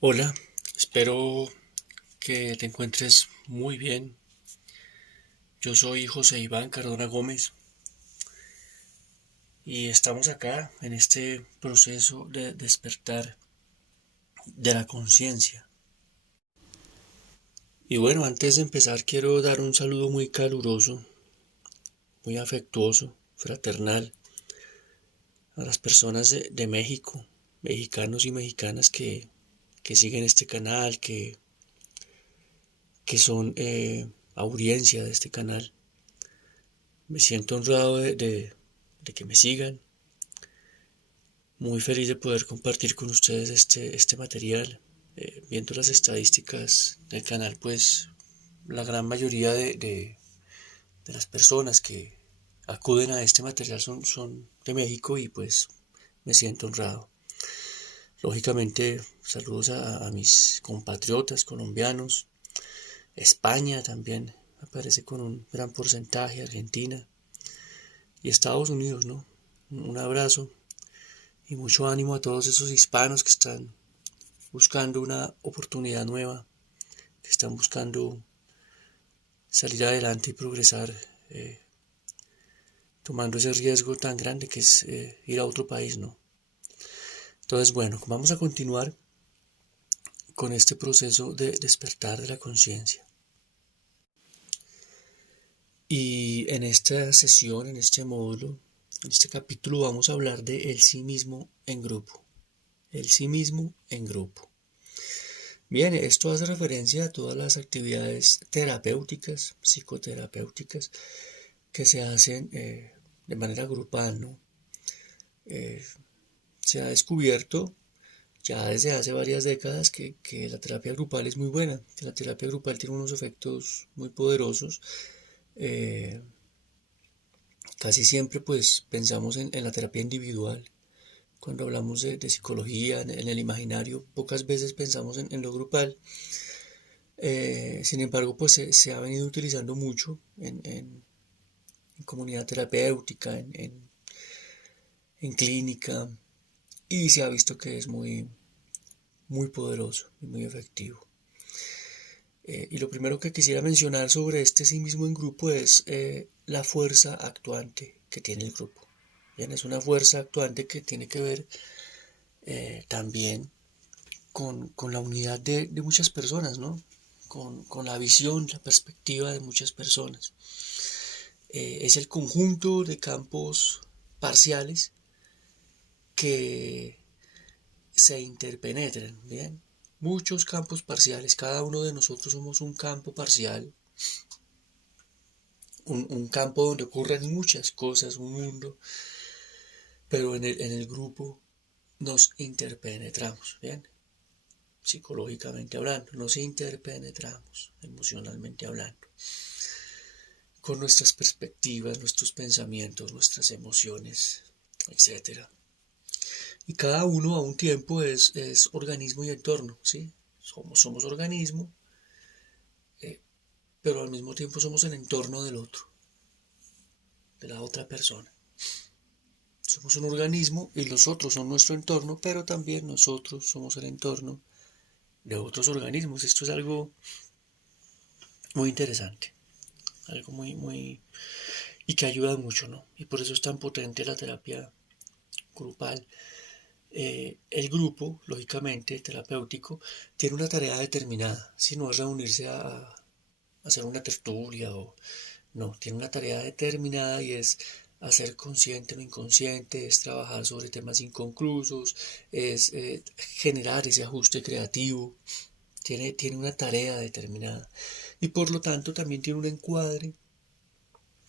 Hola, espero que te encuentres muy bien. Yo soy José Iván Cardona Gómez y estamos acá en este proceso de despertar de la conciencia. Y bueno, antes de empezar quiero dar un saludo muy caluroso, muy afectuoso, fraternal a las personas de México, mexicanos y mexicanas que siguen este canal, que son audiencia de este canal. Me siento honrado de que me sigan. Muy feliz de poder compartir con ustedes este material. Viendo las estadísticas del canal, pues la gran mayoría de las personas que acuden a este material son de México y pues me siento honrado. Lógicamente, saludos a mis compatriotas colombianos, España también aparece con un gran porcentaje, Argentina y Estados Unidos, ¿no? Un abrazo y mucho ánimo a todos esos hispanos que están buscando una oportunidad nueva, que están buscando salir adelante y progresar, eh, tomando ese riesgo tan grande que es ir a otro país, ¿no? Entonces, bueno, vamos a continuar con este proceso de despertar de la conciencia. Y en esta sesión, en este módulo, en este capítulo vamos a hablar de el sí mismo en grupo. El sí mismo en grupo. Bien, esto hace referencia a todas las actividades terapéuticas, psicoterapéuticas, que se hacen de manera grupal, ¿no? Eh, Se ha descubierto ya desde hace varias décadas que la terapia grupal es muy buena, que la terapia grupal tiene unos efectos muy poderosos. Eh, Casi siempre pues pensamos en la terapia individual. Cuando hablamos de psicología, en el imaginario, pocas veces pensamos en lo grupal. Sin embargo, pues se ha venido utilizando mucho en comunidad terapéutica, en clínica, y se ha visto que es muy poderoso y muy efectivo. Y lo primero que quisiera mencionar sobre este sí mismo en grupo es la fuerza actuante que tiene el grupo. Bien, es una fuerza actuante que tiene que ver también con la unidad de muchas personas, ¿no? Con la visión, la perspectiva de muchas personas. Es el conjunto de campos parciales que se interpenetran, ¿bien? Muchos campos parciales, cada uno de nosotros somos un campo parcial, un campo donde ocurren muchas cosas, un mundo, pero en el grupo nos interpenetramos, ¿bien? Psicológicamente hablando, nos interpenetramos, emocionalmente hablando, con nuestras perspectivas, nuestros pensamientos, nuestras emociones, etcétera. Y cada uno a un tiempo es organismo y entorno, ¿sí? Somos organismo, eh, pero al mismo tiempo somos el entorno del otro, de la otra persona. Somos un organismo y los otros son nuestro entorno, pero también nosotros somos el entorno de otros organismos. Esto es algo muy interesante, algo muy y que ayuda mucho, ¿no? Y por eso es tan potente la terapia grupal. El grupo, lógicamente, terapéutico, tiene una tarea determinada, si no es reunirse a hacer una tertulia o no, tiene una tarea determinada y es hacer consciente lo inconsciente, es trabajar sobre temas inconclusos, es generar ese ajuste creativo, tiene una tarea determinada y por lo tanto también tiene un encuadre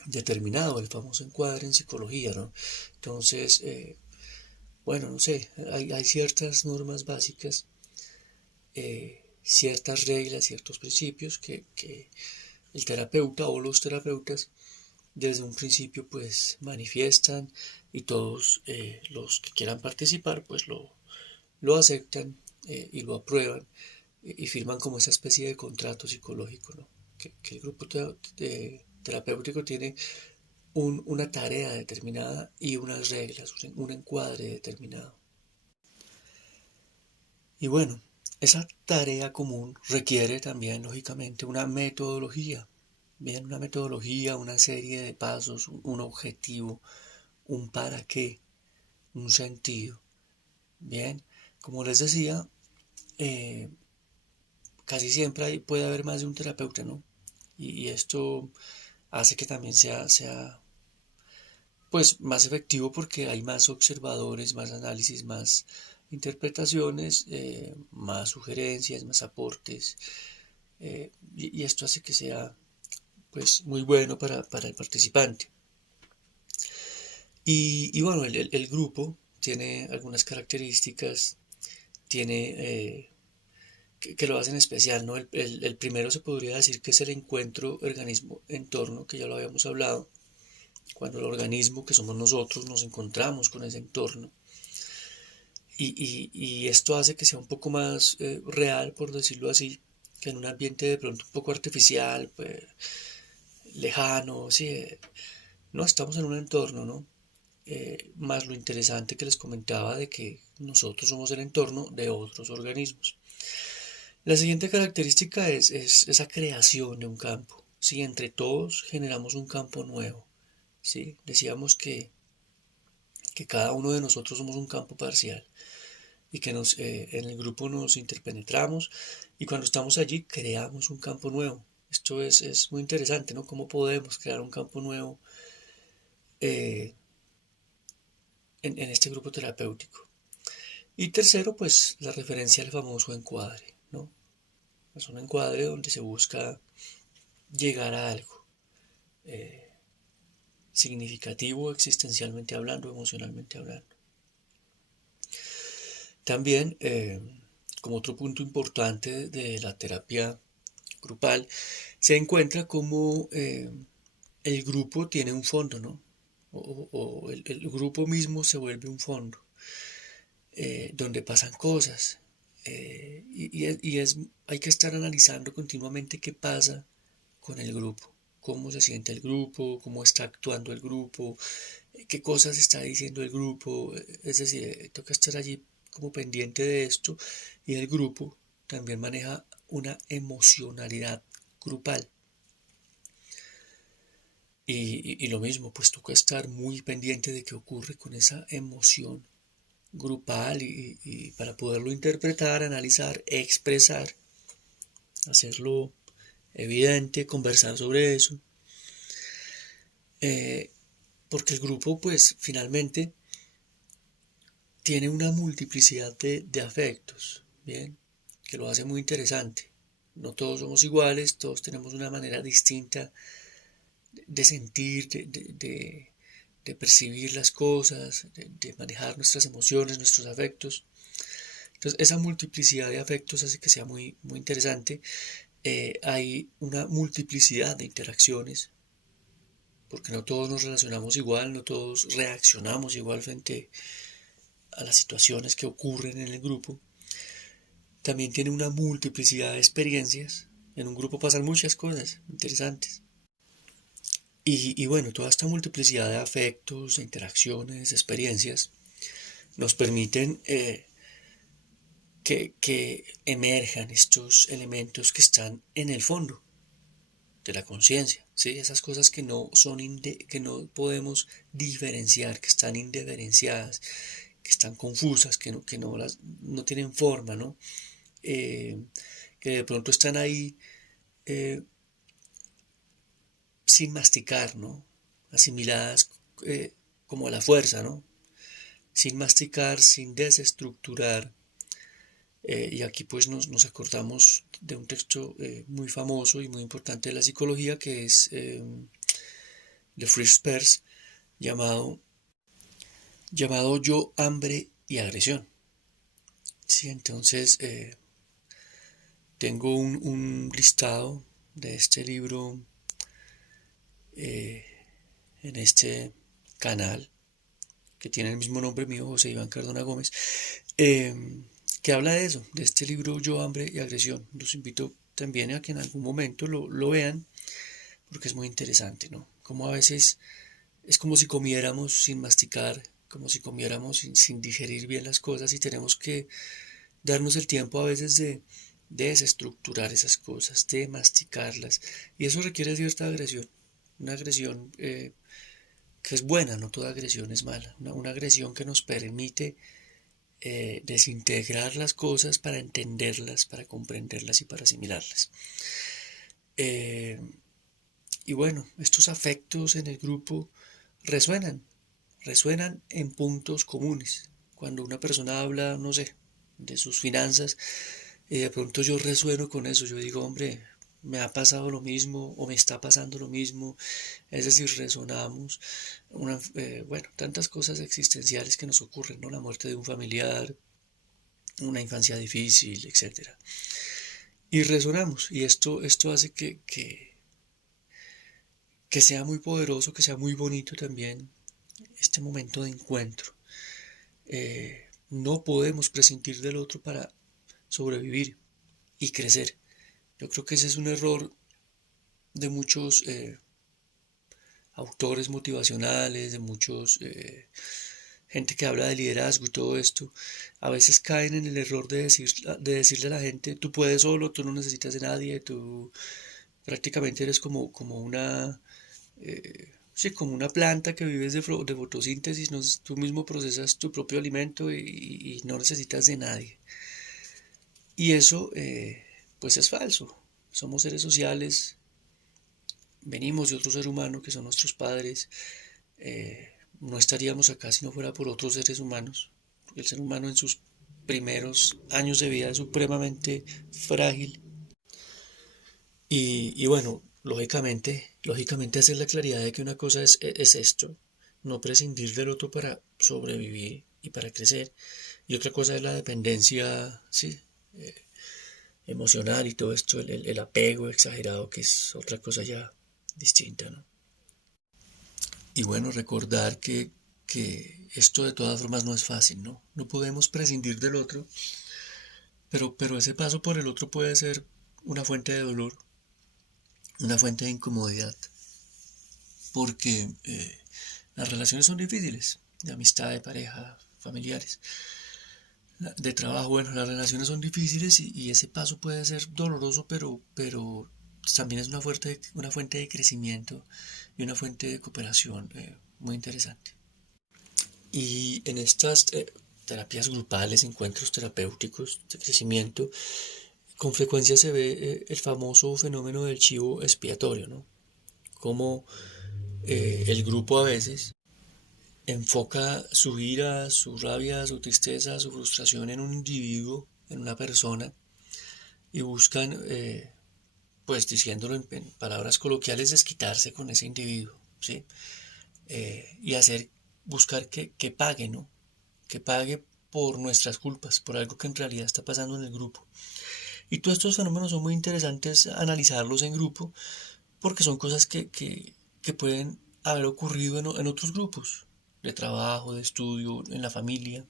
determinado, el famoso encuadre en psicología, ¿no? Entonces, bueno, no sé, hay ciertas normas básicas, ciertas reglas, ciertos principios que el terapeuta o los terapeutas desde un principio pues manifiestan y todos los que quieran participar pues lo aceptan y lo aprueban y firman como esa especie de contrato psicológico, ¿no? Que el grupo terapéutico tiene una tarea determinada y unas reglas, un encuadre determinado. Y bueno, Esa tarea común requiere también, lógicamente, una metodología. Bien, una metodología, una serie de pasos, un objetivo, un para qué, un sentido. Bien, como les decía, eh, casi siempre puede haber más de un terapeuta, ¿no? Y esto hace que también sea pues más efectivo porque hay más observadores, más análisis, más interpretaciones, más sugerencias, más aportes, y esto hace que sea pues muy bueno para el participante. Y bueno, el grupo tiene algunas características, tiene que lo hacen especial, ¿no? El primero se podría decir que es el encuentro organismo-entorno, que ya lo habíamos hablado, cuando el organismo, que somos nosotros, nos encontramos con ese entorno. Y esto hace que sea un poco más real, por decirlo así, que en un ambiente de pronto un poco artificial, pues, lejano, sí, no estamos en un entorno, ¿no? Más lo interesante que les comentaba de que nosotros somos el entorno de otros organismos. La siguiente característica es esa creación de un campo. Si entre todos generamos un campo nuevo, ¿sí? Decíamos que cada uno de nosotros somos un campo parcial y que en el grupo nos interpenetramos y cuando estamos allí creamos un campo nuevo. Esto es muy interesante, ¿no? ¿Cómo podemos crear un campo nuevo eh, en este grupo terapéutico? Y tercero, pues la referencia al famoso encuadre, ¿no? Es un encuadre donde se busca llegar a algo significativo, existencialmente hablando, emocionalmente hablando. También, como otro punto importante de la terapia grupal, se encuentra como el grupo tiene un fondo, ¿no? O el grupo mismo se vuelve un fondo, donde pasan cosas. Hay que estar analizando continuamente qué pasa con el grupo, cómo se siente el grupo, cómo está actuando el grupo, qué cosas está diciendo el grupo. Es decir, toca estar allí como pendiente de esto y el grupo también maneja una emocionalidad grupal. Y lo mismo, pues toca estar muy pendiente de qué ocurre con esa emoción grupal y para poderlo interpretar, analizar, expresar, hacerlo evidente, conversar sobre eso, eh, porque el grupo pues finalmente tiene una multiplicidad de afectos, ¿bien? Que lo hace muy interesante. No todos somos iguales, todos tenemos una manera distinta de sentir, de percibir las cosas, de manejar nuestras emociones, nuestros afectos. Entonces, esa multiplicidad de afectos hace que sea muy interesante. Hay una multiplicidad de interacciones, porque no todos nos relacionamos igual, no todos reaccionamos igual frente a las situaciones que ocurren en el grupo. También tiene una multiplicidad de experiencias. En un grupo pasan muchas cosas interesantes. Y bueno, toda esta multiplicidad de afectos, de interacciones, de experiencias, nos permiten que emerjan estos elementos que están en el fondo de la conciencia, ¿sí? Esas cosas que no son que no podemos diferenciar, que están indiferenciadas, que están confusas, no tienen forma, ¿no? Eh, que de pronto están ahí eh, sin masticar, ¿no? Asimiladas como a la fuerza, ¿no? Sin masticar, sin desestructurar. Y aquí pues nos acordamos de un texto muy famoso y muy importante de la psicología que es de Fritz Perls llamado, llamado Yo, hambre y agresión. Sí, entonces tengo un listado de este libro eh, en este canal que tiene el mismo nombre mío, José Iván Cardona Gómez, eh, que habla de eso, de este libro Yo, hambre y agresión. Los invito también a que en algún momento lo vean, porque es muy interesante, ¿no? Como a veces es como si comiéramos sin masticar, como si comiéramos sin digerir bien las cosas y tenemos que darnos el tiempo a veces de desestructurar esas cosas, de masticarlas. Y eso requiere cierta agresión, una agresión que es buena, no toda agresión es mala, una agresión que nos permite desintegrar las cosas para entenderlas, para comprenderlas y para asimilarlas. Eh, y bueno, estos afectos en el grupo resuenan, resuenan en puntos comunes. Cuando una persona habla, no sé, de sus finanzas, y de pronto yo resueno con eso, yo digo, hombre, me ha pasado lo mismo o me está pasando lo mismo, es decir, resonamos, bueno, tantas cosas existenciales que nos ocurren, ¿no? La muerte de un familiar, una infancia difícil, etcétera. Y resonamos, y esto hace que sea muy poderoso, que sea muy bonito también este momento de encuentro. No podemos prescindir del otro para sobrevivir y crecer. Yo creo que ese es un error de muchos autores motivacionales, de muchos gente que habla de liderazgo y todo esto. A veces caen en el error de decirle a la gente, tú puedes solo, tú no necesitas de nadie, tú prácticamente eres como una sí, como una planta que vives de fotosíntesis, no, tú mismo procesas tu propio alimento y no necesitas de nadie. Y eso, pues es falso. Somos seres sociales, venimos de otro ser humano que son nuestros padres. No estaríamos acá si no fuera por otros seres humanos. Porque el ser humano en sus primeros años de vida es supremamente frágil. Y bueno, lógicamente hacer la claridad de que una cosa es esto, no prescindir del otro para sobrevivir y para crecer. Y otra cosa es la dependencia, sí, emocional y todo esto, el apego exagerado, que es otra cosa ya distinta, ¿no? Y bueno, recordar que esto de todas formas no es fácil, ¿no? No podemos prescindir del otro, pero ese paso por el otro puede ser una fuente de dolor, una fuente de incomodidad, porque las relaciones son difíciles, de amistad, de pareja, familiares, de trabajo. Bueno, las relaciones son difíciles y ese paso puede ser doloroso, pero también es una fuente de crecimiento y una fuente de cooperación muy interesante. Y en estas terapias grupales, encuentros terapéuticos de crecimiento, con frecuencia se ve el famoso fenómeno del chivo expiatorio, ¿no? Como el grupo a veces enfoca su ira, su rabia, su tristeza, su frustración en un individuo, en una persona, y buscan, pues diciéndolo en palabras coloquiales, desquitarse con ese individuo, ¿sí? Y buscar que pague, ¿no? Que pague por nuestras culpas, por algo que en realidad está pasando en el grupo. Y todos estos fenómenos son muy interesantes analizarlos en grupo, porque son cosas que pueden haber ocurrido en otros grupos, de trabajo, de estudio, en la familia,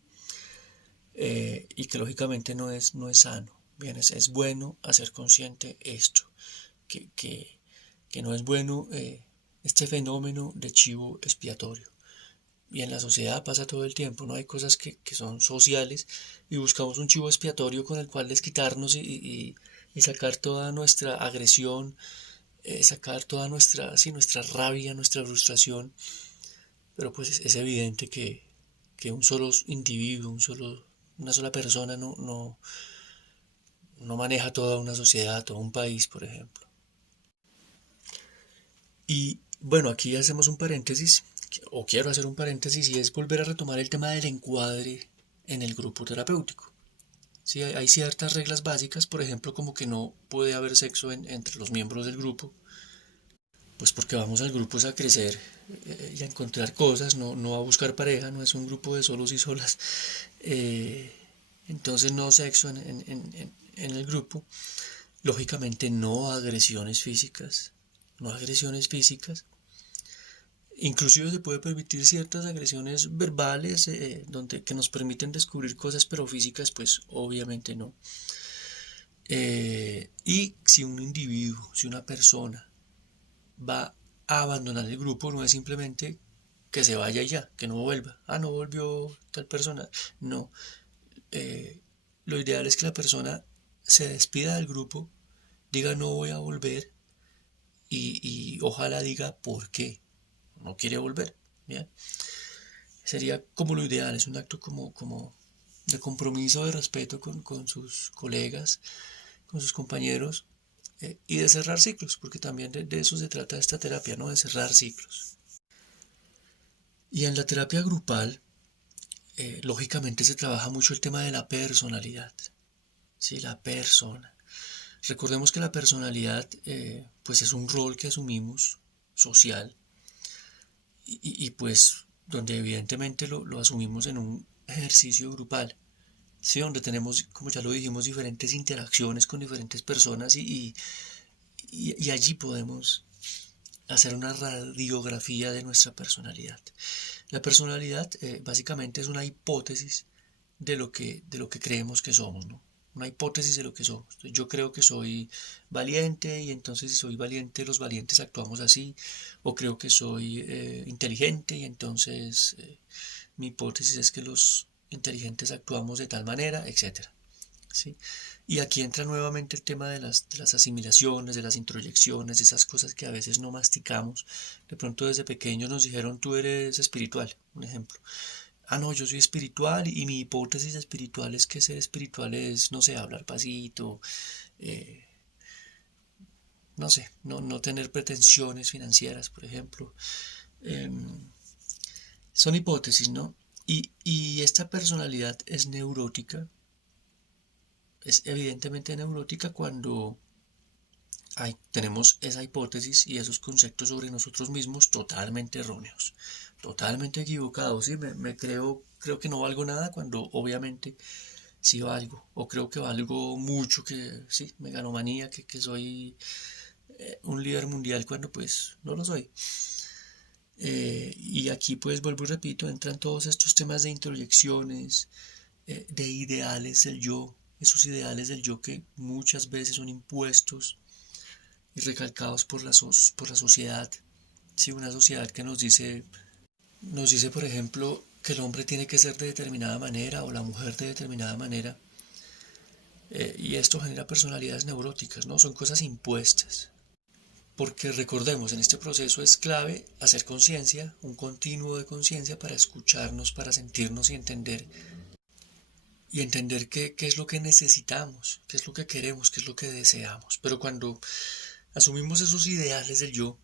y que lógicamente no es sano. Bien, es bueno hacer consciente esto, que, que, que no es bueno este fenómeno de chivo expiatorio. Y en la sociedad pasa todo el tiempo, ¿no? Hay cosas que son sociales y buscamos un chivo expiatorio con el cual desquitarnos y sacar toda nuestra agresión, sacar toda nuestra, sí, nuestra rabia, nuestra frustración. Pero pues es evidente que un solo individuo, una sola persona no maneja toda una sociedad, todo un país, por ejemplo. Y bueno, aquí hacemos un paréntesis, o quiero hacer un paréntesis, y es volver a retomar el tema del encuadre en el grupo terapéutico. Sí, hay ciertas reglas básicas, por ejemplo, como que no puede haber sexo entre los miembros del grupo, pues porque vamos al grupo es a crecer y a encontrar cosas, no a buscar pareja, no es un grupo de solos y solas. Eh, entonces no sexo en el grupo. Lógicamente no agresiones físicas, no agresiones físicas. Inclusive se puede permitir ciertas agresiones verbales que nos permiten descubrir cosas, pero físicas pues obviamente no. Y si un individuo, si una persona va a abandonar el grupo, no es simplemente que se vaya ya, que no vuelva. Ah, no volvió tal persona. No. Eh, lo ideal es que la persona se despida del grupo, diga no voy a volver y ojalá diga por qué no quiere volver. ¿Bien? Sería como lo ideal, es un acto como de compromiso, de respeto con sus colegas, con sus compañeros y de cerrar ciclos, porque también de eso se trata esta terapia, ¿no? De cerrar ciclos. Y en la terapia grupal, lógicamente se trabaja mucho el tema de la personalidad, ¿sí? La persona. Recordemos que la personalidad pues es un rol que asumimos social y pues donde evidentemente lo asumimos en un ejercicio grupal, ¿sí? Donde tenemos, como ya lo dijimos, diferentes interacciones con diferentes personas y allí podemos hacer una radiografía de nuestra personalidad. La personalidad básicamente es una hipótesis de lo que creemos que somos, ¿no? Una hipótesis de lo que somos. Entonces, yo creo que soy valiente y entonces si soy valiente los valientes actuamos así, o creo que soy inteligente y entonces mi hipótesis es que los inteligentes actuamos de tal manera, etcétera. ¿Sí? Y aquí entra nuevamente el tema de las asimilaciones, de las introyecciones, de esas cosas que a veces no masticamos. De pronto desde pequeños nos dijeron tú eres espiritual, un ejemplo. Ah, no, yo soy espiritual y mi hipótesis espiritual es que ser espiritual es, no sé, hablar pasito, eh, no sé, no tener pretensiones financieras, por ejemplo. Eh, Son hipótesis, ¿no? Y esta personalidad es neurótica, es evidentemente neurótica cuando tenemos esa hipótesis y esos conceptos sobre nosotros mismos totalmente erróneos, totalmente equivocados. ¿Sí? Creo que no valgo nada cuando obviamente sí valgo, o creo que valgo mucho, que sí, megalomanía, que soy un líder mundial cuando pues no lo soy. Y aquí pues vuelvo y repito, entran todos estos temas de introyecciones, de ideales del yo, esos ideales del yo que muchas veces son impuestos y recalcados por la sociedad. Sí, una sociedad que nos dice, por ejemplo, que el hombre tiene que ser de determinada manera o la mujer de determinada manera. Y esto genera personalidades neuróticas, ¿no? Son cosas impuestas. Porque recordemos, en este proceso es clave hacer conciencia, un continuo de conciencia para escucharnos, para sentirnos y entender qué es lo que necesitamos, qué es lo que queremos, qué es lo que deseamos. Pero cuando asumimos esos ideales del yo,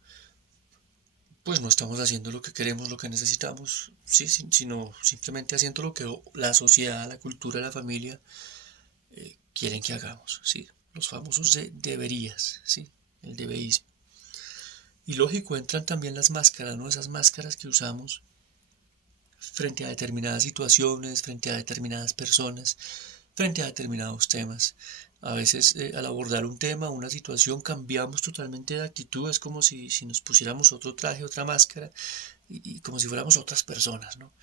pues no estamos haciendo lo que queremos, lo que necesitamos, sí, sino simplemente haciendo lo que la sociedad, la cultura, la familia quieren que hagamos, sí, los famosos deberías, sí, el debeísmo. Y lógico, entran también las máscaras, ¿no? Esas máscaras que usamos frente a determinadas situaciones, frente a determinadas personas, frente a determinados temas. A veces al abordar un tema, una situación, cambiamos totalmente de actitud, es como si nos pusiéramos otro traje, otra máscara, y como si fuéramos otras personas, ¿no?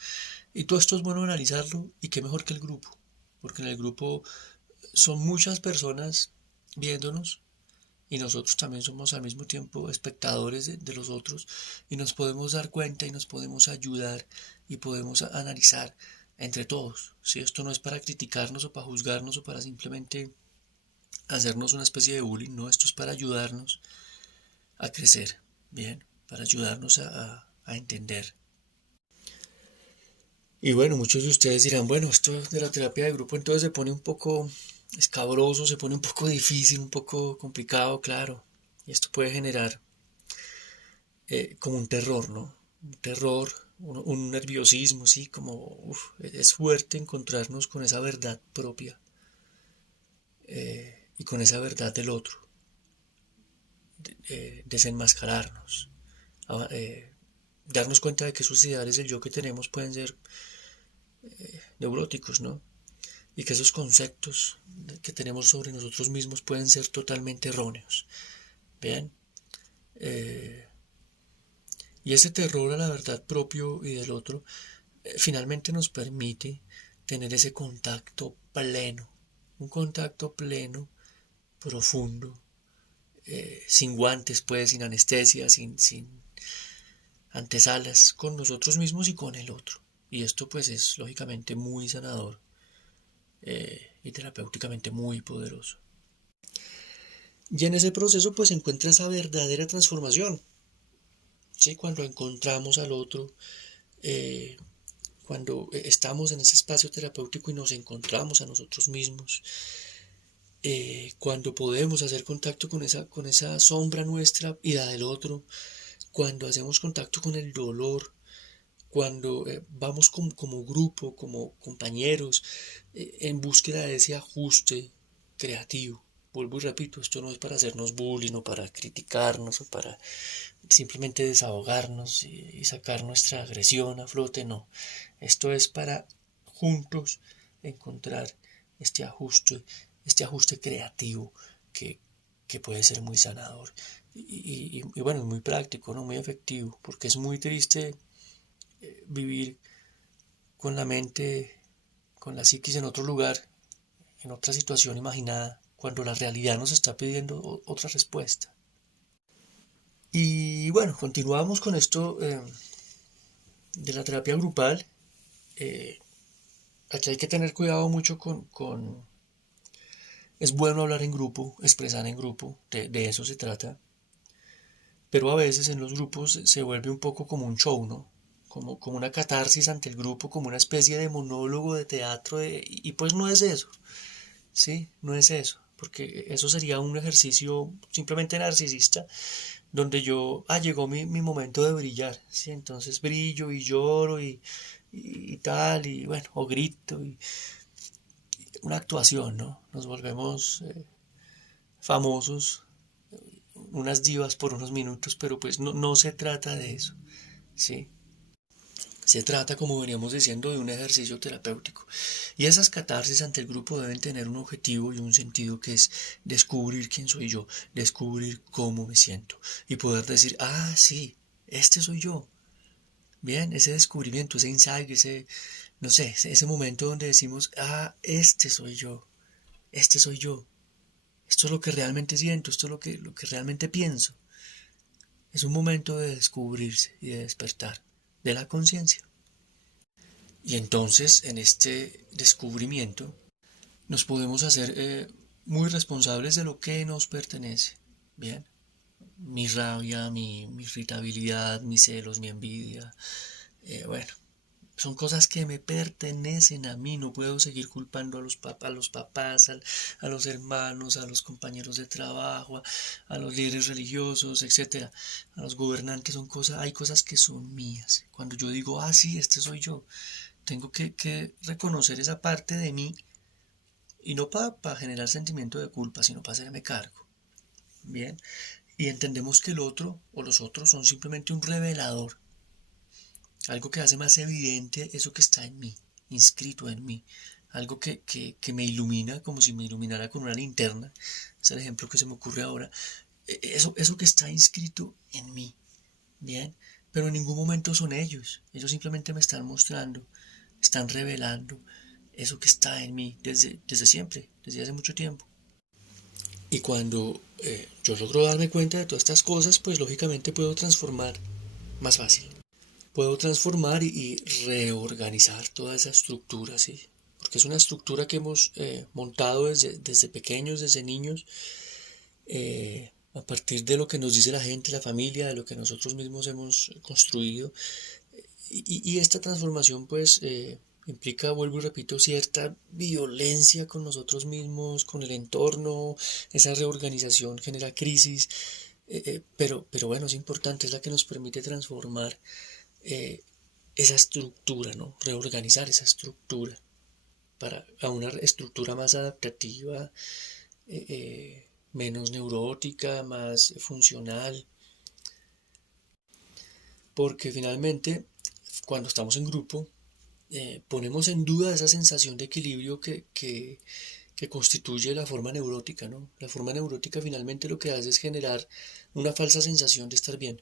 Y todo esto es bueno analizarlo, y qué mejor que el grupo, porque en el grupo son muchas personas viéndonos, y nosotros también somos al mismo tiempo espectadores de los otros y nos podemos dar cuenta y nos podemos ayudar y podemos analizar entre todos. Si esto no es para criticarnos o para juzgarnos o para simplemente hacernos una especie de bullying, no, esto es para ayudarnos a crecer, bien, para ayudarnos a entender. Y bueno, muchos de ustedes dirán, bueno, esto de la terapia de grupo entonces se pone un poco escabroso, se pone un poco difícil, un poco complicado, claro. Y esto puede generar como un terror, ¿no? Un terror, un nerviosismo, sí, como es fuerte encontrarnos con esa verdad propia y con esa verdad del otro, desenmascararnos, ah, darnos cuenta de que esos ideales del yo que tenemos pueden ser neuróticos, ¿no? Y que esos conceptos que tenemos sobre nosotros mismos pueden ser totalmente erróneos. Vean, eh, y ese terror a la verdad propio y del otro finalmente nos permite tener ese contacto pleno, un contacto pleno, profundo, sin guantes, pues, sin anestesia, sin antesalas, con nosotros mismos y con el otro. Y esto pues es lógicamente muy sanador y terapéuticamente muy poderoso. Y en ese proceso pues se encuentra esa verdadera transformación, ¿sí? Cuando encontramos al otro, cuando estamos en ese espacio terapéutico y nos encontramos a nosotros mismos, cuando podemos hacer contacto con esa sombra nuestra y la del otro, cuando hacemos contacto con el dolor, cuando vamos como grupo, como compañeros, en búsqueda de ese ajuste creativo. Vuelvo y repito, esto no es para hacernos bullying o para criticarnos o para simplemente desahogarnos y sacar nuestra agresión a flote, no. Esto es para juntos encontrar este ajuste creativo que, que puede ser muy sanador y bueno, es muy práctico, ¿no? Muy efectivo, porque es muy triste vivir con la mente, con la psiquis en otro lugar, en otra situación imaginada, cuando la realidad nos está pidiendo otra respuesta. Y bueno, continuamos con esto de la terapia grupal. Eh, Aquí hay que tener cuidado mucho con. Es bueno hablar en grupo, expresar en grupo, de eso se trata. Pero a veces en los grupos se vuelve un poco como un show, ¿no? Como una catarsis ante el grupo, como una especie de monólogo de teatro, y pues no es eso, ¿sí? No es eso, porque eso sería un ejercicio simplemente narcisista, donde llegó mi momento de brillar, ¿sí? Entonces brillo y lloro y tal, y bueno, o grito, y una actuación, ¿no? Nos volvemos famosos, unas divas por unos minutos, pero pues no se trata de eso, ¿sí? Se trata, como veníamos diciendo, de un ejercicio terapéutico. Y esas catarsis ante el grupo deben tener un objetivo y un sentido que es descubrir quién soy yo, descubrir cómo me siento y poder decir, ah, sí, este soy yo. Bien, ese descubrimiento, ese insight, no sé, ese momento donde decimos, ah, este soy yo, este soy yo. Esto es lo que realmente siento, esto es lo que realmente pienso. Es un momento de descubrirse y de despertar de la conciencia. Y entonces, en este descubrimiento, nos podemos hacer muy responsables de lo que nos pertenece. Bien, mi rabia, mi irritabilidad, mis celos, mi envidia. Bueno, son cosas que me pertenecen a mí. No puedo seguir culpando a los papás, a los hermanos, a los compañeros de trabajo, a los líderes religiosos, etcétera. A los gobernantes hay cosas que son mías. Cuando yo digo, ah, sí, este soy yo, tengo que reconocer esa parte de mí y no para generar sentimiento de culpa, sino para hacerme cargo. Bien, y entendemos que el otro o los otros son simplemente un revelador, algo que hace más evidente eso que está en mí, inscrito en mí, algo que me ilumina como si me iluminara con una linterna, es el ejemplo que se me ocurre ahora, eso que está inscrito en mí, bien, pero en ningún momento son ellos simplemente me están mostrando, están revelando eso que está en mí desde siempre, desde hace mucho tiempo. Y cuando yo logro darme cuenta de todas estas cosas, pues lógicamente puedo transformar más fácil. Puedo transformar y reorganizar toda esa estructura, ¿sí? Porque es una estructura que hemos montado desde pequeños, desde niños, a partir de lo que nos dice la gente, la familia, de lo que nosotros mismos hemos construido. Y esta transformación, pues, implica, vuelvo y repito, cierta violencia con nosotros mismos, con el entorno, esa reorganización genera crisis, pero bueno, es importante, es la que nos permite transformar eh, esa estructura, ¿no? Reorganizar esa estructura a una estructura más adaptativa, menos neurótica, más funcional, porque finalmente, cuando estamos en grupo, ponemos en duda esa sensación de equilibrio que constituye la forma neurótica, ¿no? La forma neurótica finalmente lo que hace es generar una falsa sensación de estar bien,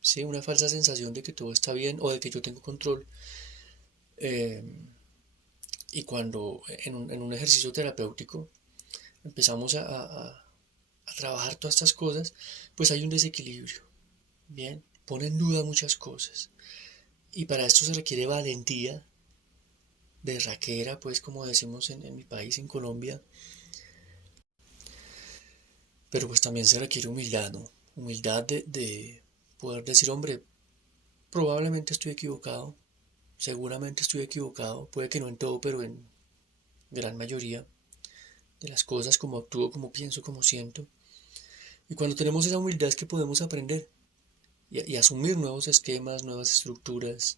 ¿sí? Una falsa sensación de que todo está bien o de que yo tengo control. Eh, y cuando en un ejercicio terapéutico empezamos a trabajar todas estas cosas, pues hay un desequilibrio, ¿bien? Pone en duda muchas cosas. Y para esto se requiere valentía, berraquera, pues como decimos en mi país, en Colombia, pero pues también se requiere humildad, ¿no? Humildad de poder decir, hombre, probablemente estoy equivocado, seguramente estoy equivocado, puede que no en todo, pero en gran mayoría de las cosas, como actúo, como pienso, como siento. Y cuando tenemos esa humildad es que podemos aprender y asumir nuevos esquemas, nuevas estructuras,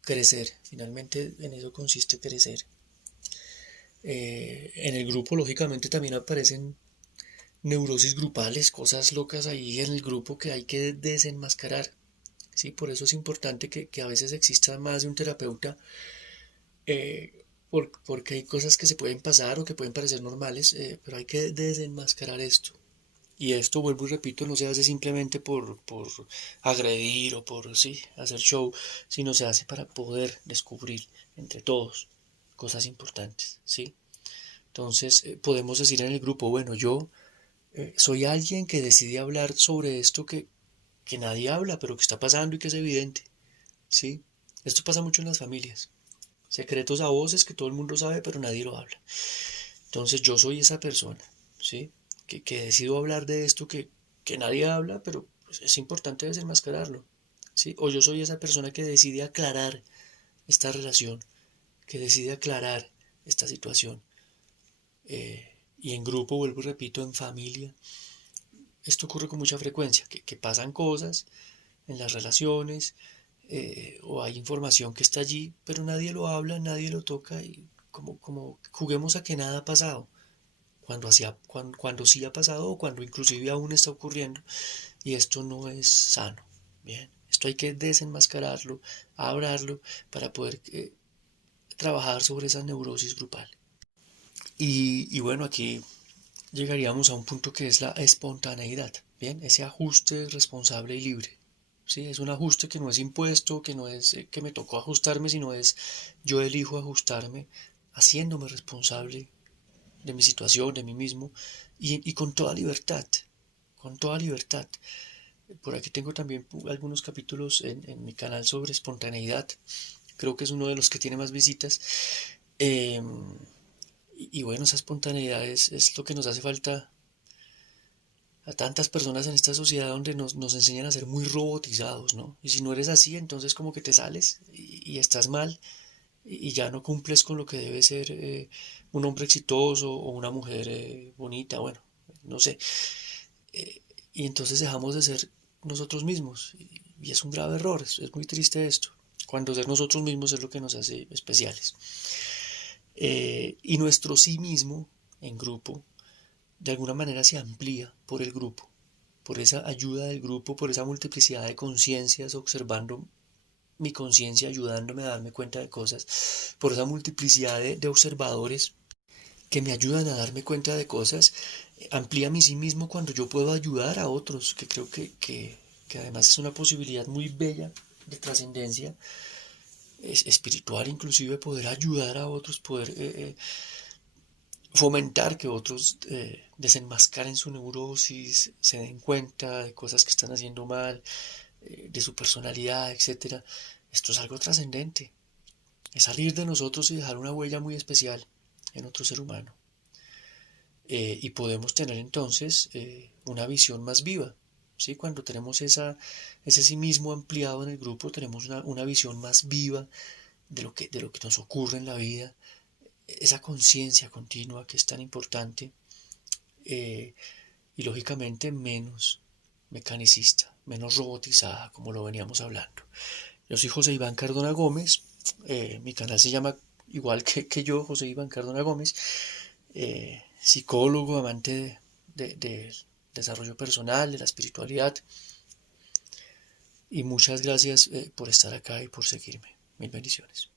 crecer. Finalmente en eso consiste crecer. En el grupo, lógicamente, también aparecen neurosis grupales, cosas locas ahí en el grupo que hay que desenmascarar. ¿Sí? Por eso es importante que a veces exista más de un terapeuta, porque hay cosas que se pueden pasar o que pueden parecer normales, pero hay que desenmascarar esto. Y esto, vuelvo y repito, no se hace simplemente por agredir o por sí, hacer show, sino se hace para poder descubrir entre todos cosas importantes, ¿sí? Entonces, podemos decir en el grupo, bueno, yo soy alguien que decide hablar sobre esto que nadie habla, pero que está pasando y que es evidente, ¿sí? Esto pasa mucho en las familias. Secretos a voces que todo el mundo sabe, pero nadie lo habla. Entonces, yo soy esa persona, ¿sí? Que decido hablar de esto que nadie habla, pero pues, es importante desenmascararlo, ¿sí? O yo soy esa persona que decide aclarar esta relación, que decide aclarar esta situación. Y en grupo, vuelvo y repito, en familia, esto ocurre con mucha frecuencia, que pasan cosas en las relaciones, o hay información que está allí, pero nadie lo habla, nadie lo toca y como juguemos a que nada ha pasado, cuando sí ha pasado o cuando inclusive aún está ocurriendo y esto no es sano. Bien, esto hay que desenmascararlo, hablarlo para poder trabajar sobre esa neurosis grupal. Y bueno, aquí llegaríamos a un punto que es la espontaneidad, bien, ese ajuste responsable y libre. Sí, es un ajuste que no es impuesto, que no es que me tocó ajustarme, sino es yo elijo ajustarme haciéndome responsable de mi situación, de mí mismo y con toda libertad, con toda libertad. Por aquí tengo también algunos capítulos en mi canal sobre espontaneidad, creo que es uno de los que tiene más visitas. Eh, y bueno, esa espontaneidad es lo que nos hace falta a tantas personas en esta sociedad donde nos enseñan a ser muy robotizados, ¿no? Y si no eres así, entonces como que te sales y estás mal y ya no cumples con lo que debe ser un hombre exitoso o una mujer bonita, bueno, no sé. Y entonces dejamos de ser nosotros mismos y es un grave error, es muy triste esto, cuando ser nosotros mismos es lo que nos hace especiales. Y nuestro sí mismo en grupo de alguna manera se amplía por el grupo, por esa ayuda del grupo, por esa multiplicidad de conciencias, observando mi conciencia, ayudándome a darme cuenta de cosas, por esa multiplicidad de observadores que me ayudan a darme cuenta de cosas, amplía mi sí mismo cuando yo puedo ayudar a otros, que creo que además es una posibilidad muy bella de trascendencia, es espiritual inclusive, poder ayudar a otros, poder fomentar que otros desenmascaren su neurosis, se den cuenta de cosas que están haciendo mal, de su personalidad, etcétera. Esto es algo trascendente. Es salir de nosotros y dejar una huella muy especial en otro ser humano. Y podemos tener entonces una visión más viva. ¿Sí? Cuando tenemos ese sí mismo ampliado en el grupo, tenemos una visión más viva de lo que nos ocurre en la vida, esa conciencia continua que es tan importante, eh, y lógicamente menos mecanicista, menos robotizada, como lo veníamos hablando. Yo soy José Iván Cardona Gómez, mi canal se llama igual que yo, José Iván Cardona Gómez, psicólogo, amante de desarrollo personal, de la espiritualidad, y muchas gracias por estar acá y por seguirme. Mil bendiciones.